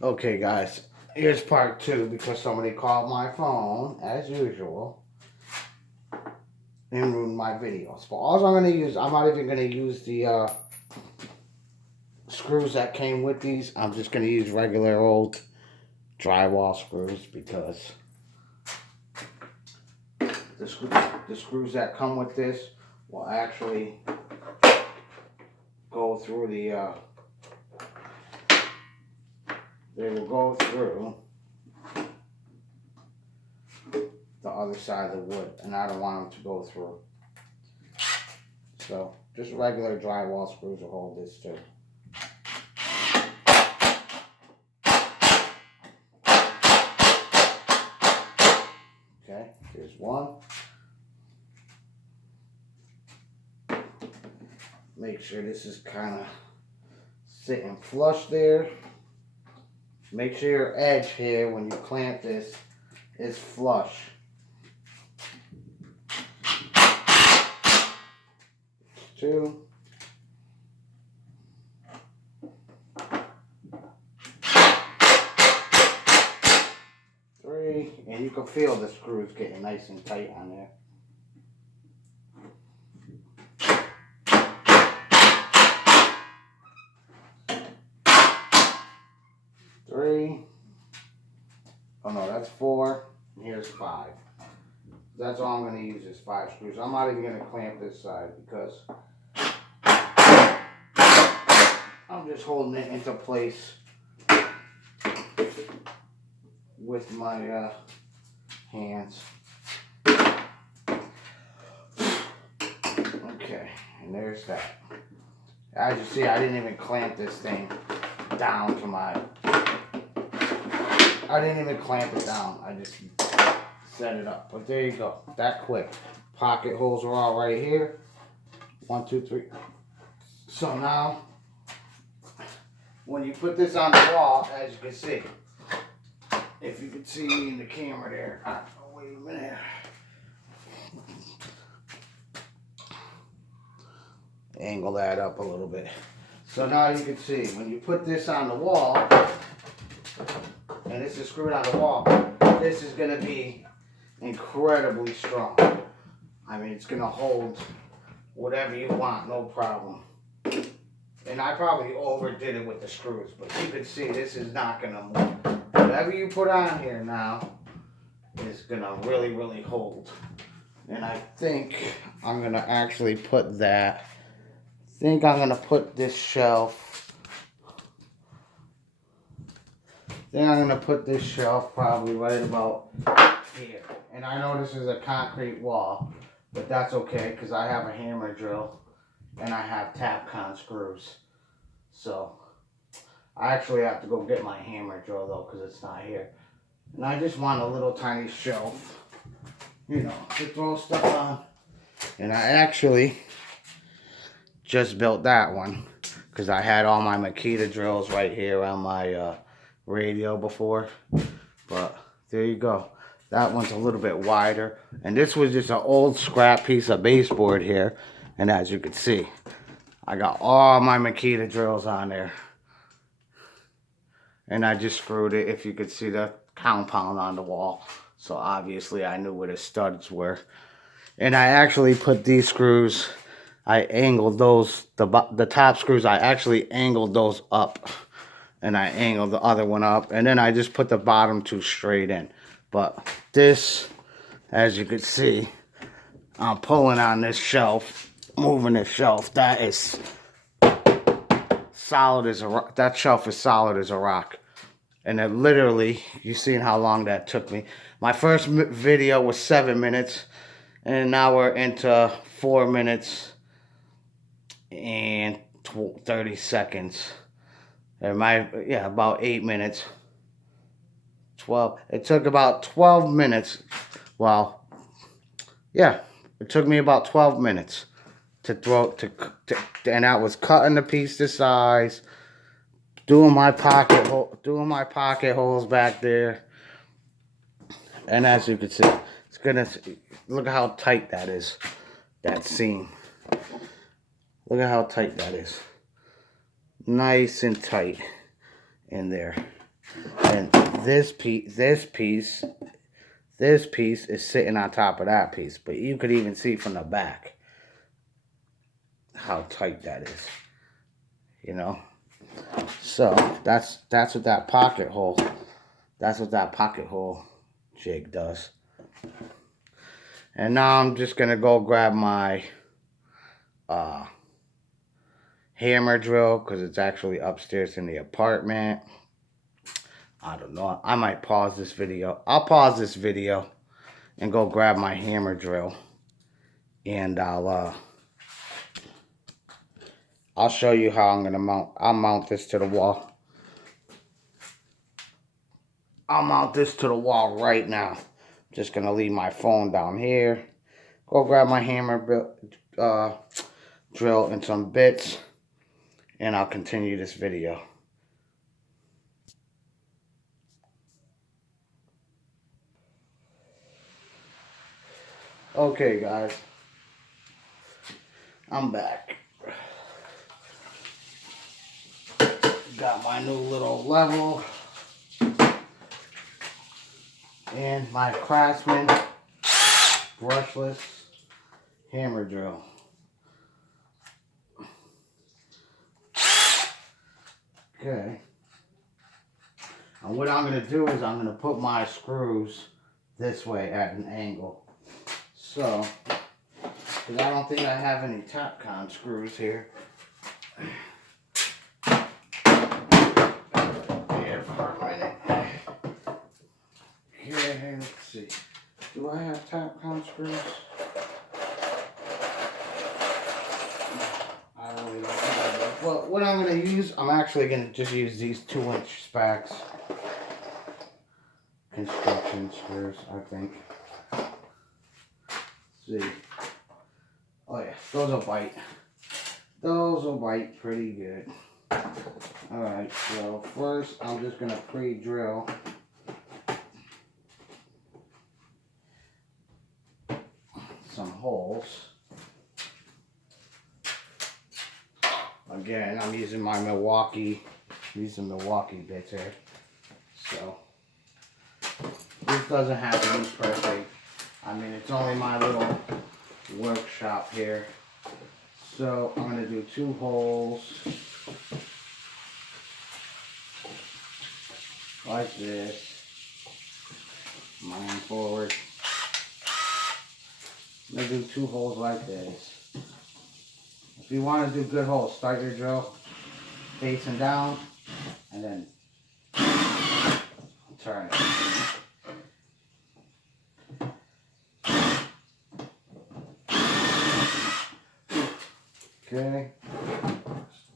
Okay, guys, here's part two because somebody called my phone, as usual, and ruined my videos. But all I'm going to use, I'm not even going to use the screws that came with these. I'm just going to use regular old drywall screws because the screws that come with this will actually go through they will go through the other side of the wood, and I don't want them to go through. So just regular drywall screws will hold this too. Okay, here's one. Make sure this is kind of sitting flush there. Make sure your edge here when you clamp this is flush. Two. Three. And you can feel the screws getting nice and tight on there. Three. Oh no, that's four. And here's five. That's all I'm going to use is 5 screws. I'm not even going to clamp this side because I'm just holding it into place with my hands. Okay, and there's that. As you see, I didn't even clamp this thing down to I didn't even clamp it down. I just set it up. But there you go. That quick. Pocket holes are all right here. 1, 2, 3. So now, when you put this on the wall, as you can see, if you can see me in the camera there. Oh, wait a minute. Angle that up a little bit. So now you can see, when you put this on the wall, and this is screwed on the wall, this is going to be incredibly strong. I mean, it's going to hold whatever you want, no problem. And I probably overdid it with the screws, but you can see this is not going to move. Whatever you put on here now is going to really, really hold. And I think I'm going to actually put that. I think I'm going to put this shelf. Probably right about here. And I know this is a concrete wall, but that's okay because I have a hammer drill and I have Tapcon screws. So I actually have to go get my hammer drill though because it's not here. And I just want a little tiny shelf, you know, to throw stuff on. And I actually just built that one because I had all my Makita drills right here on my radio before. But there you go. That one's a little bit wider. And this was just an old scrap piece of baseboard here. And as you can see, I got all my Makita drills on there. And I just screwed it, if you could see the compound on the wall. So obviously I knew where the studs were. And I actually put these screws, I angled those, the top screws, I actually angled those up. And I angled the other one up. And then I just put the bottom 2 straight in. But this, as you can see, I'm pulling on this shelf, moving this shelf. That is solid as a rock. That shelf is solid as a rock. And it literally, you seen how long that took me. My first video was 7 minutes. And now we're into 4 minutes and 30 seconds. About 8 minutes. 12. It took about 12 minutes. Well, yeah, it took me about 12 minutes to and that was cutting the piece to size, doing my pocket holes back there. And as you can see, it's gonna look at how tight that is. That seam. Look at how tight that is. Nice and tight in there. And this piece is sitting on top of that piece. But you could even see from the back how tight that is. You know? So that's what that pocket hole, jig does. And now I'm just gonna go grab my hammer drill, because it's actually upstairs in the apartment. I don't know. I might pause this video. I'll pause this video and go grab my hammer drill, and I'll show you how I'm gonna mount. I'll mount this to the wall. I'll mount this to the wall right now. Just gonna leave my phone down here. Go grab my hammer drill and some bits, and I'll continue this video. Okay, guys, I'm back. Got my new little level and my Craftsman brushless hammer drill. Okay. And what I'm going to do is I'm going to put my screws this way at an angle. So, because I don't think I have any Topcon screws here. Yeah, for a minute. Okay, let's see. Do I have Topcon screws? I don't really know what I do. Well, what I'm going to use, I'm actually going to just use these 2-inch Spax construction screws, I think. Let's see. Oh yeah, those will bite. Those will bite pretty good. Alright, so first I'm just going to pre-drill some holes. Again, I'm using my Milwaukee bits here. So, this doesn't have to be perfect. I mean, it's only my little workshop here. So, I'm going to do 2 holes like this. Mine forward. I'm going to do 2 holes like this. If you want to do good holes, start your drill facing down and then turn it. Okay,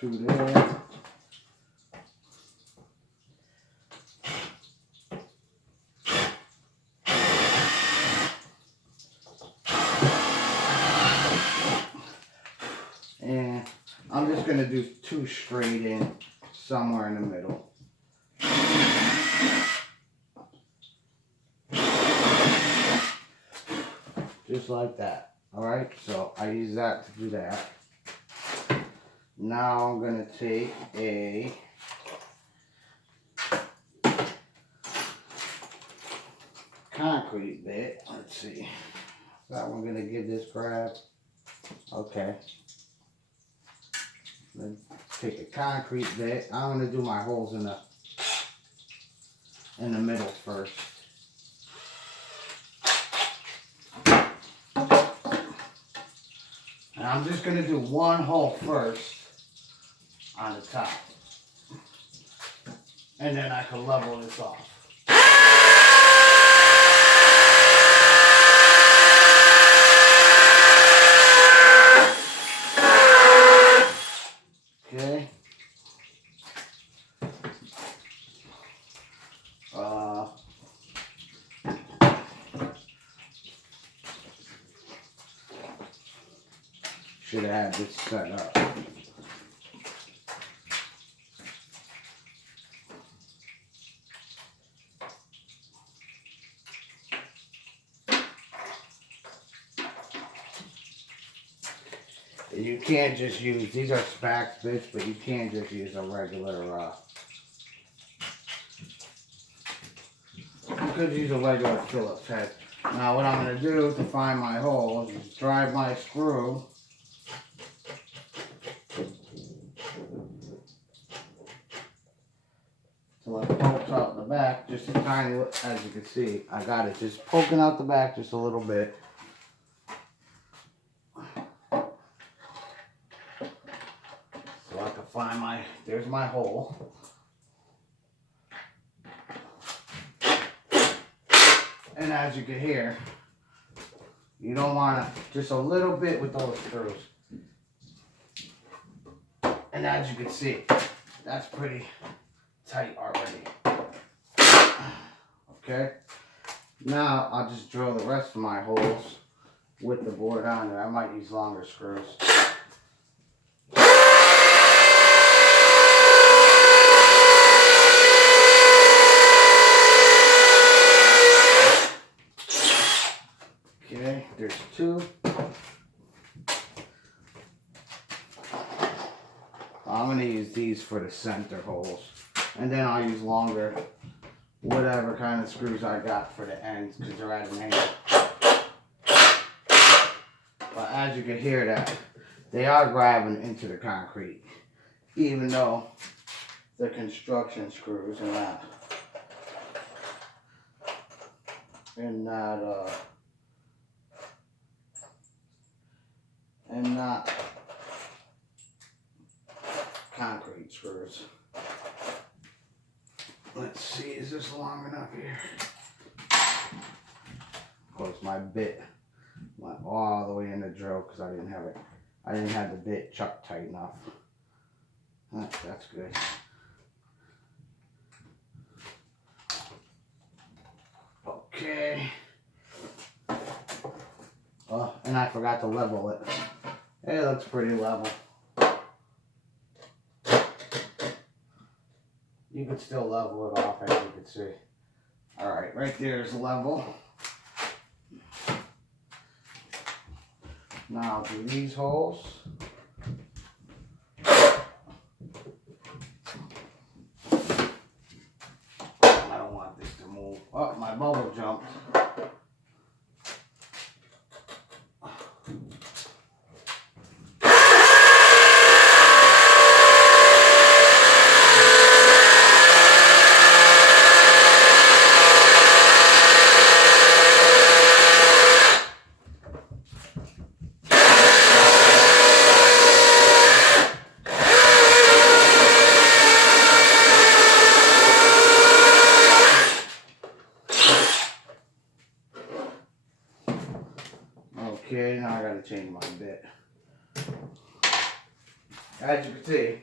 2 there. And I'm just going to do 2 straight in somewhere in the middle. Just like that. Alright, so I use that to do that. Now I'm going to take a concrete bit. Let's see. Is that one going to give this grab? Okay. Let's take a concrete bit. I'm going to do my holes in the middle first. And I'm just going to do 1 hole first on the top. And then I can level this off. Okay. Should have had this set up. You can't just use, these are Spax bits, but you can't just use a regular could use a regular Phillips head. Now what I'm going to do to find my holes is drive my screw till it pokes out the back just a tiny, as you can see, I got it just poking out the back just a little bit. So I can find there's my hole. And as you can hear, you don't want to, just a little bit with those screws. And as you can see, that's pretty tight already. Okay, now I'll just drill the rest of my holes with the board on there. I might use longer screws. Okay, there's two. I'm going to use these for the center holes. And then I'll use longer, whatever kind of screws I got for the ends, because they're at an angle. But as you can hear that, they are grabbing into the concrete. Even though the construction screws are not. And not concrete screws. Let's see, is this long enough here? Of course, my bit went all the way in the drill because I didn't have the bit chucked tight enough. That's good. Okay. Oh, and I forgot to level it. It looks pretty level. You can still level it off, as you can see. Alright, right there is level. Now I'll do these holes. I don't want this to move. Oh, my bubble jumped. Okay, now I gotta change my bit. As you can see,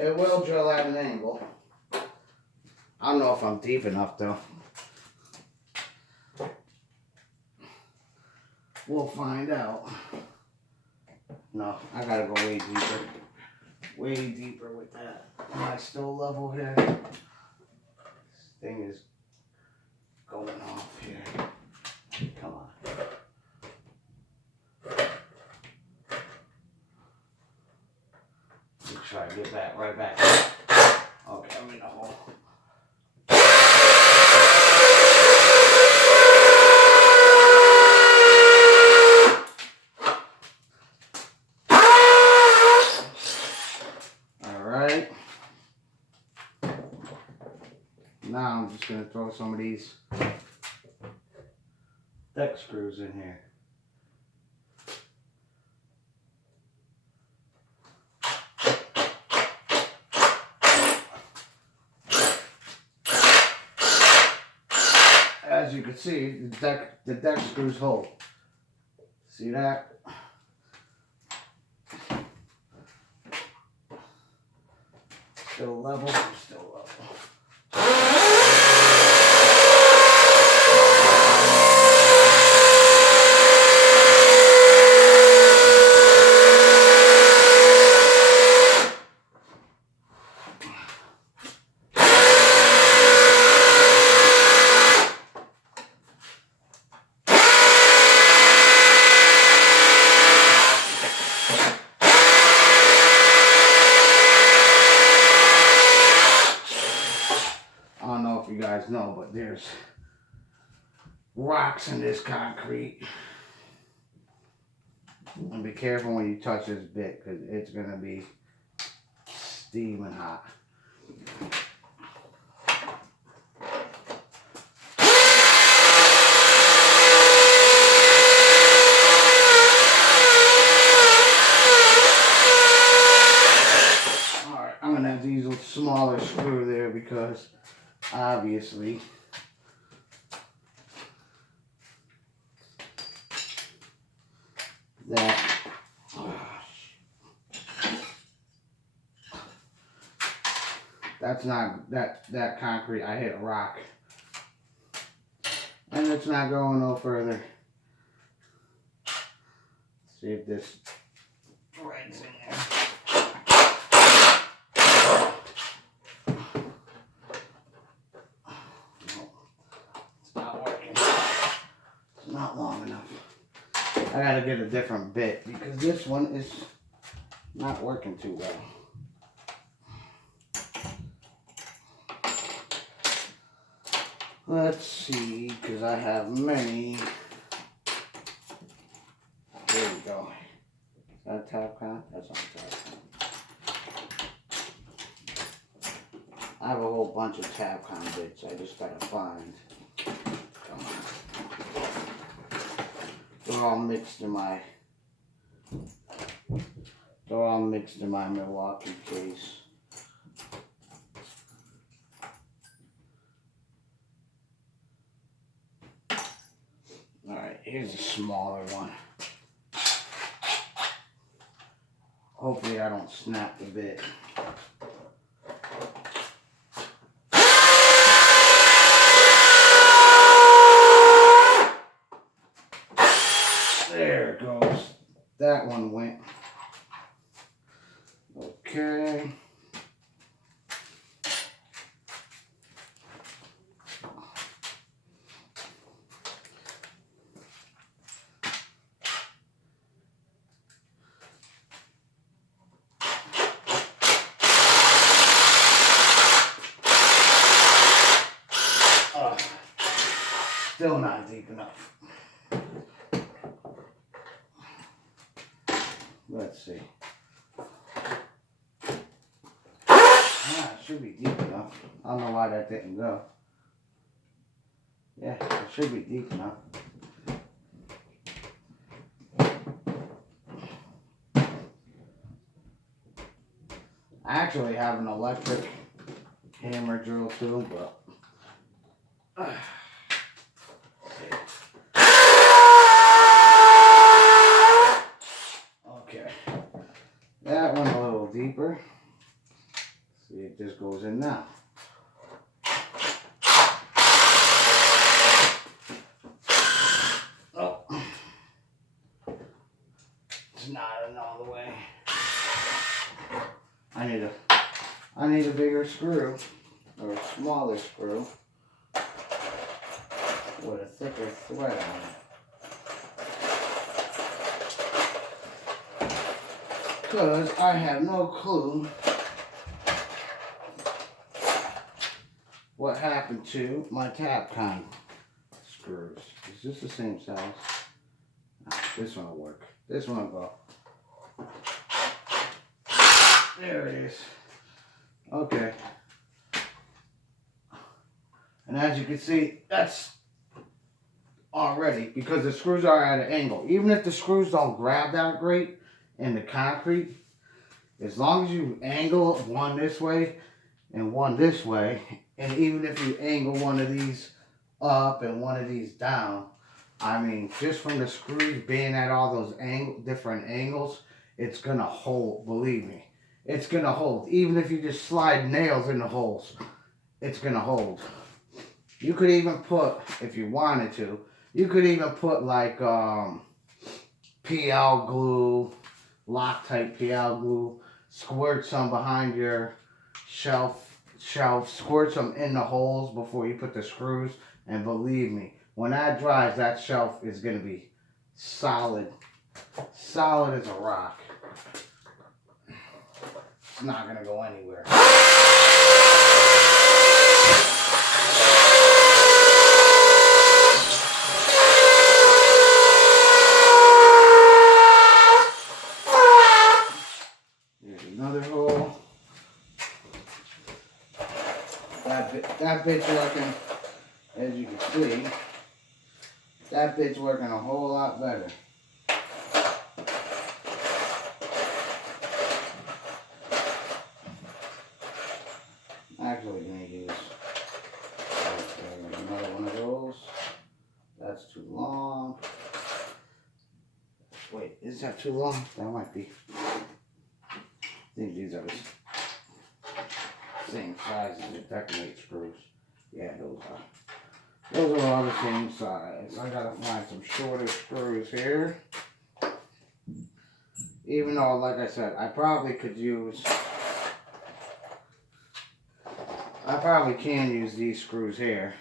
it will drill at an angle. I don't know if I'm deep enough though. We'll find out. No, I gotta go way deeper. Way deeper with that. Am I still level here? This thing is going off here. Come on. Make sure I get that right back. Okay, I'm in the hole. Alright. Now I'm just going to throw some of these deck screws in here. As you can see, the deck screws hold. See that? Still level, still level. I don't know if you guys know, but there's rocks in this concrete. And be careful when you touch this bit because it's going to be steaming hot. Alright, I'm going to have to use a smaller screw there because obviously that's not that concrete. I hit a rock, and it's not going no further. Let's see if this threads in there. No, it's not working. It's not long enough. I gotta get a different bit because this one is not working too well. Let's see, because I have many. There we go. Is that a tap con? That's not a tap con. I have a whole bunch of tap con bits I just gotta find. Come on. They're all mixed in my Milwaukee case. Alright, here's a smaller one. Hopefully I don't snap the bit. There it goes. That one went. Okay. Still not deep enough. Let's see. It should be deep enough. I don't know why that didn't go. Yeah, it should be deep enough. I actually have an electric hammer drill too, but okay, that one a little deeper. See if this goes in now. Oh, it's not in all the way. I need a bigger screw or a smaller screw with a thicker thread on it. Because I have no clue what happened to my Tapcon screws. Is this the same size? No, this one will work. This one will go. There it is. Okay. And as you can see, that's already, because the screws are at an angle. Even if the screws don't grab that great in the concrete, as long as you angle one this way and one this way, and even if you angle one of these up and one of these down, I mean, just from the screws being at all those different angles, it's gonna hold, believe me. It's gonna hold. Even if you just slide nails in the holes, it's gonna hold. You could even put, if you wanted to, you could even put like PL glue, Loctite PL glue, squirt some behind your shelf, squirt some in the holes before you put the screws, and believe me, when that dries, that shelf is gonna be solid, solid as a rock. It's not gonna go anywhere. That bit's working, as you can see. That bit's working a whole lot better. Actually, gonna use another one of those. That's too long. Wait, is that too long? That might be. I think these are the same size as the decorated screws. Yeah, those are. Those are all the same size. I gotta find some shorter screws here. Even though, like I said, I probably can use these screws here.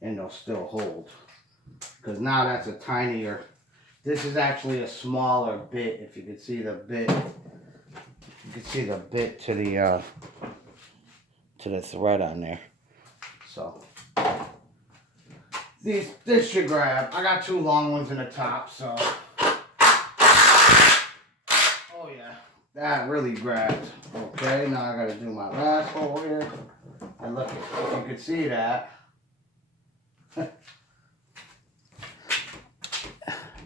And they'll still hold. Because now that's a tinier, this is actually a smaller bit. If you can see the bit, you can see the bit to the thread on there. So this should grab. I got 2 long ones in the top, so oh yeah, that really grabbed. Okay, now I gotta do my last hole here. And look, if you could see that.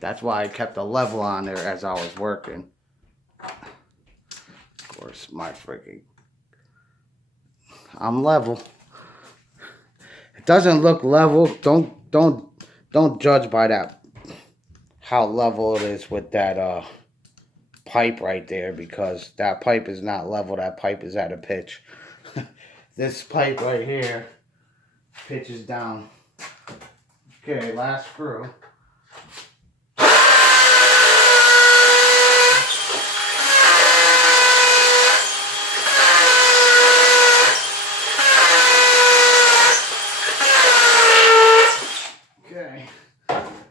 That's why I kept a level on there as I was working. Of course, I'm level. It doesn't look level. Don't judge by that, how level it is with that pipe right there, because that pipe is not level. That pipe is at a pitch. This pipe right here pitches down. Okay, last screw.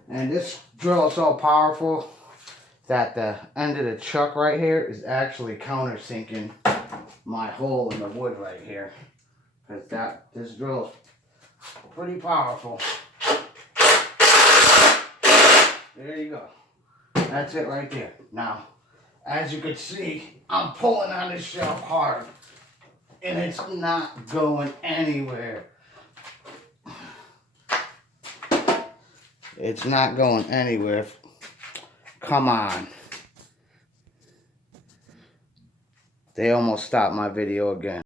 And this drill is so powerful that the end of the chuck right here is actually countersinking my hole in the wood right here. Because this drill is pretty powerful. There you go. That's it right there. Now, as you can see, I'm pulling on this shelf hard. And it's not going anywhere. It's not going anywhere. Come on. They almost stopped my video again.